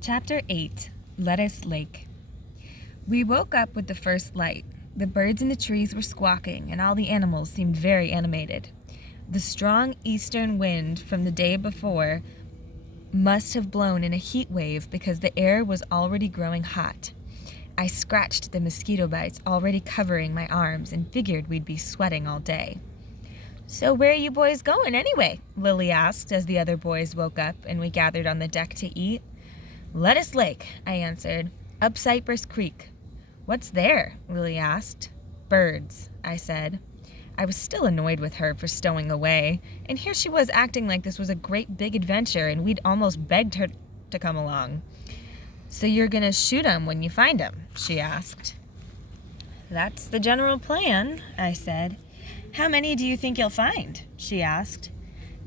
Chapter 8, Lettuce Lake. We woke up with the first light. The birds in the trees were squawking, and all the animals seemed very animated. The strong eastern wind from the day before must have blown in a heat wave because the air was already growing hot. I scratched the mosquito bites already covering my arms and figured we'd be sweating all day. "So where are you boys going anyway?" Lily asked as the other boys woke up and we gathered on the deck to eat. "Lettuce Lake," I answered. "Up Cypress Creek." "What's there?" Lily asked. "Birds," I said. I was still annoyed with her for stowing away, and here she was acting like this was a great big adventure and we'd almost begged her to come along. "So you're gonna shoot 'em when you find 'em?" she asked. "That's the general plan," I said. "How many do you think you'll find?" she asked.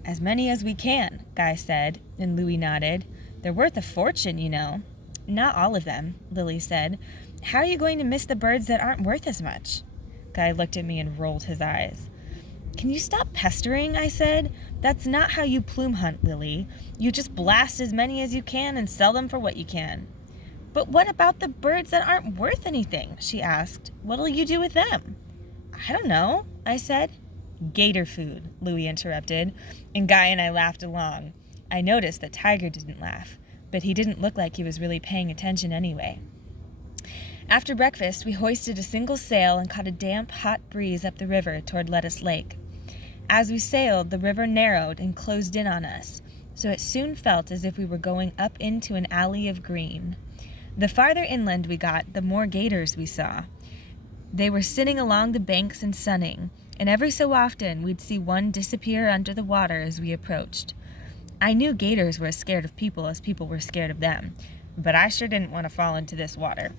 "As many as we can," Guy said, and Louie nodded. "They're worth a fortune, you know." "Not all of them," Lily said. "How are you going to miss the birds that aren't worth as much?" Guy looked at me and rolled his eyes. "Can you stop pestering?" I said. "That's not how you plume hunt, Lily. You just blast as many as you can and sell them for what you can." "But what about the birds that aren't worth anything?" she asked. "What'll you do with them?" "I don't know," I said. "Gator food," Louie interrupted, and Guy and I laughed along. I noticed that Tiger didn't laugh, but he didn't look like he was really paying attention anyway. After breakfast, we hoisted a single sail and caught a damp, hot breeze up the river toward Lettuce Lake. As we sailed, the river narrowed and closed in on us, so it soon felt as if we were going up into an alley of green. The farther inland we got, the more gators we saw. They were sitting along the banks and sunning, and every so often we'd see one disappear under the water as we approached. I knew gators were as scared of people as people were scared of them, but I sure didn't want to fall into this water.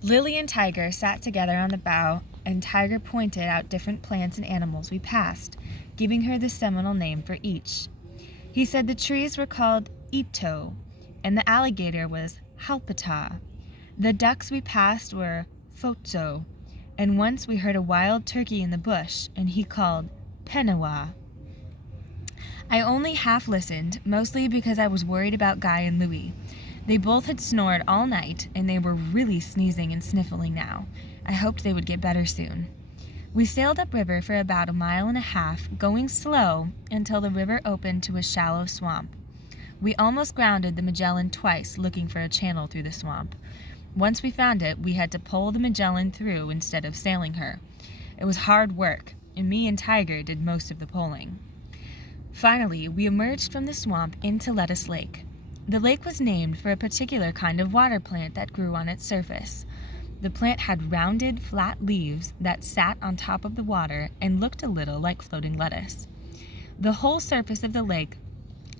Lily and Tiger sat together on the bow, and Tiger pointed out different plants and animals we passed, giving her the seminal name for each. He said the trees were called ito, and the alligator was halpata. The ducks we passed were fotso, and once we heard a wild turkey in the bush, and he called penawa. I only half listened, mostly because I was worried about Guy and Louie. They both had snored all night, and they were really sneezing and sniffling now. I hoped they would get better soon. We sailed upriver for about 1.5 miles, going slow until the river opened to a shallow swamp. We almost grounded the Magellan twice looking for a channel through the swamp. Once we found it, we had to pole the Magellan through instead of sailing her. It was hard work, and me and Tiger did most of the poling. Finally, we emerged from the swamp into Lettuce Lake. The lake was named for a particular kind of water plant that grew on its surface. The plant had rounded, flat leaves that sat on top of the water and looked a little like floating lettuce. The whole surface of the lake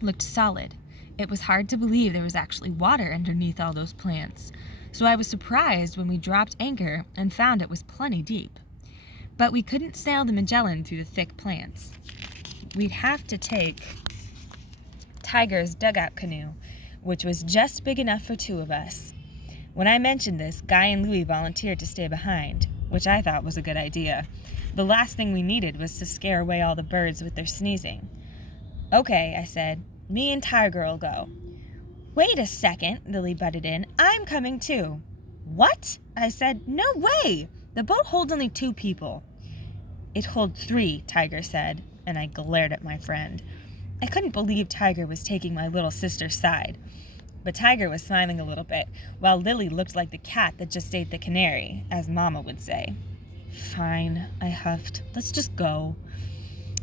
looked solid. It was hard to believe there was actually water underneath all those plants, so I was surprised when we dropped anchor and found it was plenty deep. But we couldn't sail the Magellan through the thick plants. We'd have to take Tiger's dugout canoe, which was just big enough for 2 of us. When I mentioned this, Guy and Louie volunteered to stay behind, which I thought was a good idea. The last thing we needed was to scare away all the birds with their sneezing. "Okay," I said. "Me and Tiger'll go." "Wait a second," Lily butted in. "I'm coming too." "What?" I said. "No way! The boat holds only 2 people." "It holds 3, Tiger said, and I glared at my friend. I couldn't believe Tiger was taking my little sister's side. But Tiger was smiling a little bit, while Lily looked like the cat that just ate the canary, as Mama would say. "Fine," I huffed. "Let's just go."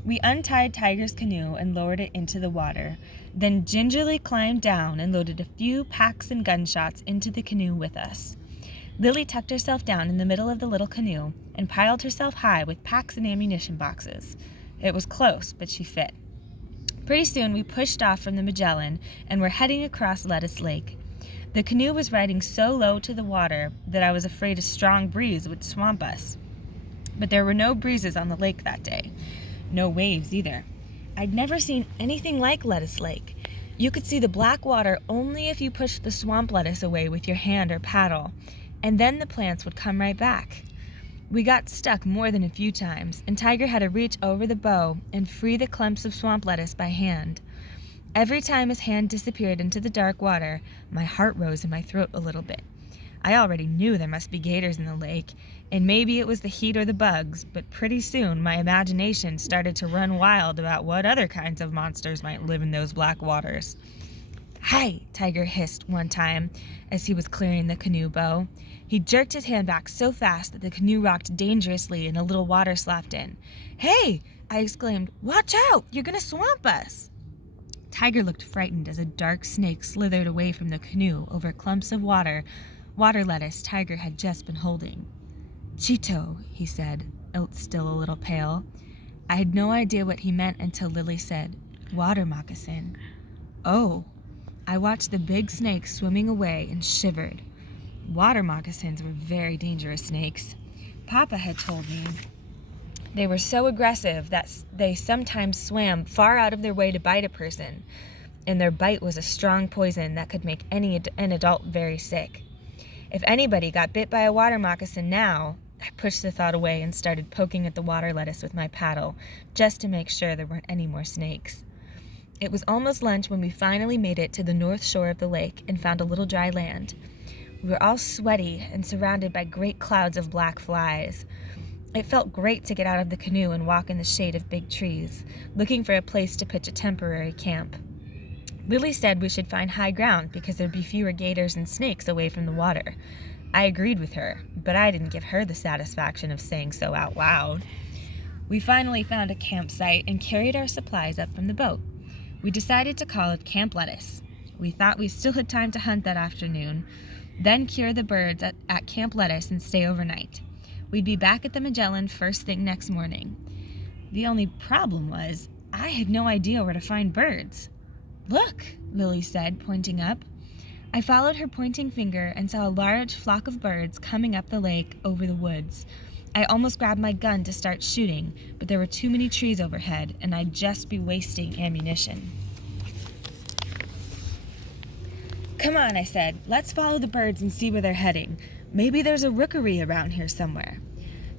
We untied Tiger's canoe and lowered it into the water, then gingerly climbed down and loaded a few packs and gunshots into the canoe with us. Lily tucked herself down in the middle of the little canoe and piled herself high with packs and ammunition boxes. It was close, but she fit. Pretty soon we pushed off from the Magellan and were heading across Lettuce Lake. The canoe was riding so low to the water that I was afraid a strong breeze would swamp us. But there were no breezes on the lake that day. No waves either. I'd never seen anything like Lettuce Lake. You could see the black water only if you pushed the swamp lettuce away with your hand or paddle, and then the plants would come right back. We got stuck more than a few times, and Tiger had to reach over the bow and free the clumps of swamp lettuce by hand. Every time his hand disappeared into the dark water, my heart rose in my throat a little bit. I already knew there must be gators in the lake, and maybe it was the heat or the bugs, but pretty soon my imagination started to run wild about what other kinds of monsters might live in those black waters. "Hi," Tiger hissed one time as he was clearing the canoe bow. He jerked his hand back so fast that the canoe rocked dangerously and a little water slapped in. "Hey!" I exclaimed. "Watch out! You're going to swamp us!" Tiger looked frightened as a dark snake slithered away from the canoe over clumps of water lettuce Tiger had just been holding. "Cheeto," he said, still a little pale. I had no idea what he meant until Lily said, "Water moccasin." "Oh." I watched the big snake swimming away and shivered. Water moccasins were very dangerous snakes. Papa had told me they were so aggressive that they sometimes swam far out of their way to bite a person, and their bite was a strong poison that could make an adult very sick. If anybody got bit by a water moccasin now, I pushed the thought away and started poking at the water lettuce with my paddle, just to make sure there weren't any more snakes. It was almost lunch when we finally made it to the north shore of the lake and found a little dry land. We were all sweaty and surrounded by great clouds of black flies. It felt great to get out of the canoe and walk in the shade of big trees, looking for a place to pitch a temporary camp. Lily said we should find high ground because there'd be fewer gators and snakes away from the water. I agreed with her, but I didn't give her the satisfaction of saying so out loud. We finally found a campsite and carried our supplies up from the boat. We decided to call it Camp Lettuce. We thought we still had time to hunt that afternoon, then cure the birds at Camp Lettuce and stay overnight. We'd be back at the Magellan first thing next morning. The only problem was, I had no idea where to find birds. "Look," Lily said, pointing up. I followed her pointing finger and saw a large flock of birds coming up the lake over the woods. I almost grabbed my gun to start shooting, but there were too many trees overhead, and I'd just be wasting ammunition. "Come on," I said. "Let's follow the birds and see where they're heading. Maybe there's a rookery around here somewhere."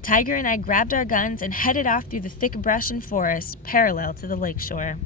Tiger and I grabbed our guns and headed off through the thick brush and forest parallel to the lakeshore.